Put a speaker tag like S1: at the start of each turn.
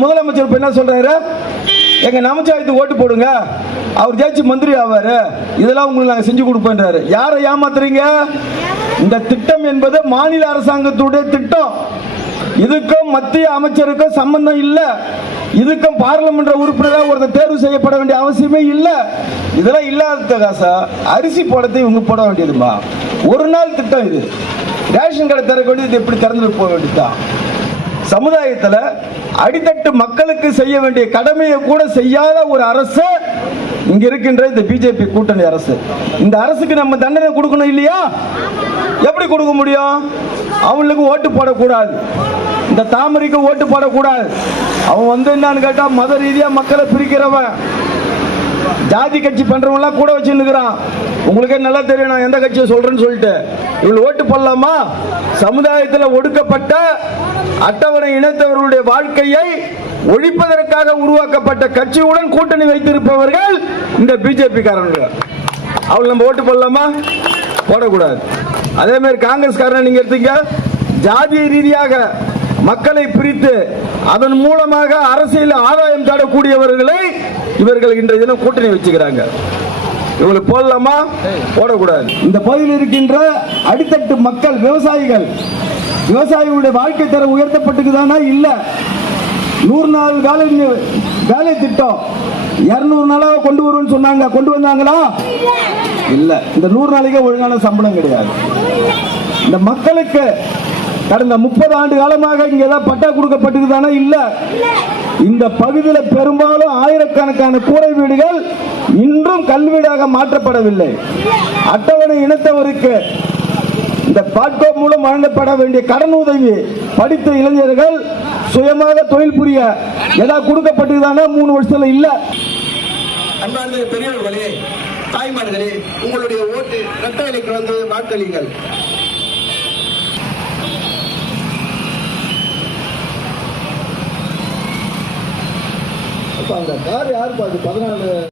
S1: முதலமைச்சர் இப்ப என்ன சொல்றாரு? எங்க நமச்சிவாயத்துக்கு ஓட்டு போடுங்க. அவர் ஜெயிச்சு மந்திரி ஆவாரு. இதெல்லாம் உங்களுக்கு நாங்க செஞ்சு கொடுப்போன்றாரு. யாரை ஏமாத்துறீங்க? இந்த திட்டம் என்பது மாநில அரசாங்கத்துடைய திட்டம். இதுக்கும் மத்திய அமைச்சருக்கும் சம்பந்தம் இல்லை. இதுக்கும் பார்லமென்ற உறுப்பினராக ஒருத்தர் தேர்வு செய்யப்பட வேண்டிய அவசியமே இல்லை. இதெல்லாம் இல்லாத காசா? அரிசி போடத்தை இவங்க போட வேண்டியதுமா? ஒரு நாள் திட்டம் இது. ரேஷன் கடை திறக்க வேண்டியது எப்படி திறந்துட்டு போக வேண்டியதுதான்? சமுதாயத்தில் அடித்தட்டு மக்களுக்கு செய்ய வேண்டிய கடமையை கூட செய்யாத ஒரு அரசு இங்க இருக்கின்ற இந்த பிஜேபி கூட்டணி அரசு. இந்த அரசுக்கு நம்ம தண்டனை கொடுக்கணும் இல்லையா? எப்படி கொடுக்க முடியும்? அவங்களுக்கு ஓட்டு போடக்கூடாது. இந்த தாமரைக்கு ஓட்டு போடக்கூடாது. அவன் வந்து என்னன்னு கேட்டா மத ரீதியா மக்களை பிரிக்கிறவன். ஜாதி கட்சி பண்றவங்களாம் கூட வச்சு நிற்கிறான் உங்களுக்கே நல்லா தெரியும் நான் எந்த கட்சியை சொல்றேன்னு சொல்லிட்டு. இவள் ஓட்டு போடலாமா? சமுதாயத்தில் ஒடுக்கப்பட்ட அட்டவணை இனத்தவர்களுடைய வாழ்க்கையை ஒழிப்பதற்காக உருவாக்கப்பட்ட கட்சியுடன் கூட்டணி வைத்திருப்பவர்கள் இந்த பிஜேபி காரர்கள் அவள் நம்ம ஓட்டு போடலாமா? போடக்கூடாது. அதே மாதிரி காங்கிரஸ்காரனை நீங்க எடுத்தீங்க. ஜாதிய ரீதியாக மக்களை பிரித்து அதன் மூலமாக அரசியல் ஆதாயம் தேடக்கூடியவர்களை இவர்கள் இன்றைய தினம் கூட்டணி வச்சுக்கிறாங்க. இவங்களுக்கு போடலாமா? போடக்கூடாது. இந்த பகுதியில் இருக்கின்ற அடித்தட்டு மக்கள் விவசாயிகள் விவசாயிகளுடைய வாழ்க்கை தரம் உயர்த்தப்பட்டுக்குதானா இல்ல. நூறு நாள் வேலை வேலை திட்டம். இருநூறு நாளாக கொண்டு வருவோம்னு சொன்னாங்க. கொண்டு வந்தாங்களா? இல்ல. இந்த நூறு நாளைக்கு ஒழுங்கான சம்பளம் கிடையாது. இந்த மக்களுக்கு கடந்த முப்பது ஆண்டு காலமாக இங்க ஏதாவது பட்டா தானே? இல்ல. இந்த பகுதியில் பெரும்பாலும் ஆயிரக்கணக்கான கூரை வீடுகள் இன்றும் கல்வீடாக மாற்றப்படவில்லை. அட்டவணை இனத்தவருக்கு இந்த பாட்கோ மூலம் வழங்கப்பட வேண்டிய கடன் உதவி படித்த இளைஞர்கள் சுயமாக தொழில் புரிய ஏதாவது தானே? மூணு வருஷத்துல இல்ல.
S2: அன்பார்ந்த பெரியவர்களே தாய்மார்களே உங்களுடைய ஓட்டு இரட்டை இலைக்கு வந்து வாக்களிங்கள்
S1: அந்த கார் யார் பாது பதினாலு